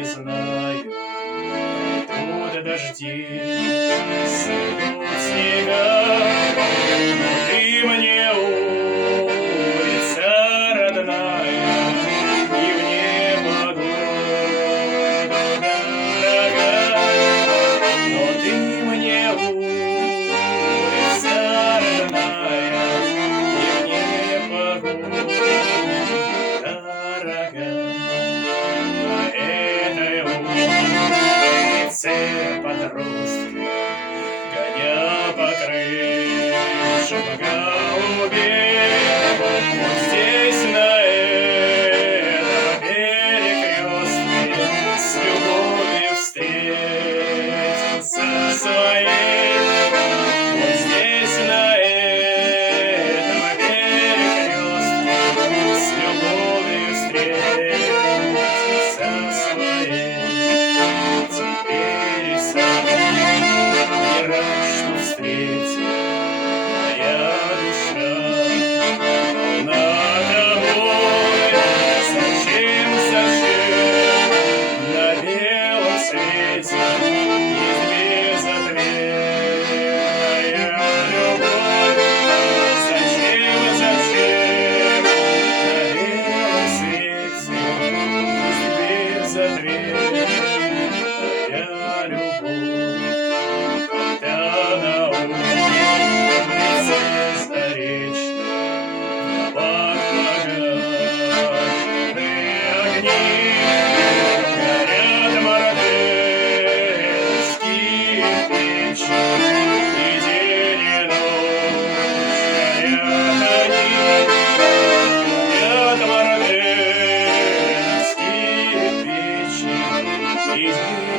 не знаю, пройдут дожди, сойдут снега, но ты мне улица родная, и в непогоду дорога, но ты мне улица родная, и в непогоду дорога. По этой улице подростки, гоня по крышам голубей, вот здесь на этом перекрестке с любовью встретился своей. Вот здесь на этом перекрестке с любовью встретился своей. Теперь и сам не рад, что встретил моя душа. Полна тобой, зачем на белом свете есть безответная любовь? Зачем на белом свете есть безответная любовь? Когда на улице Заречной в домах погашены огни, горят мартеновские печи, и день и ночь горят они. Горят мартеновские печи, и день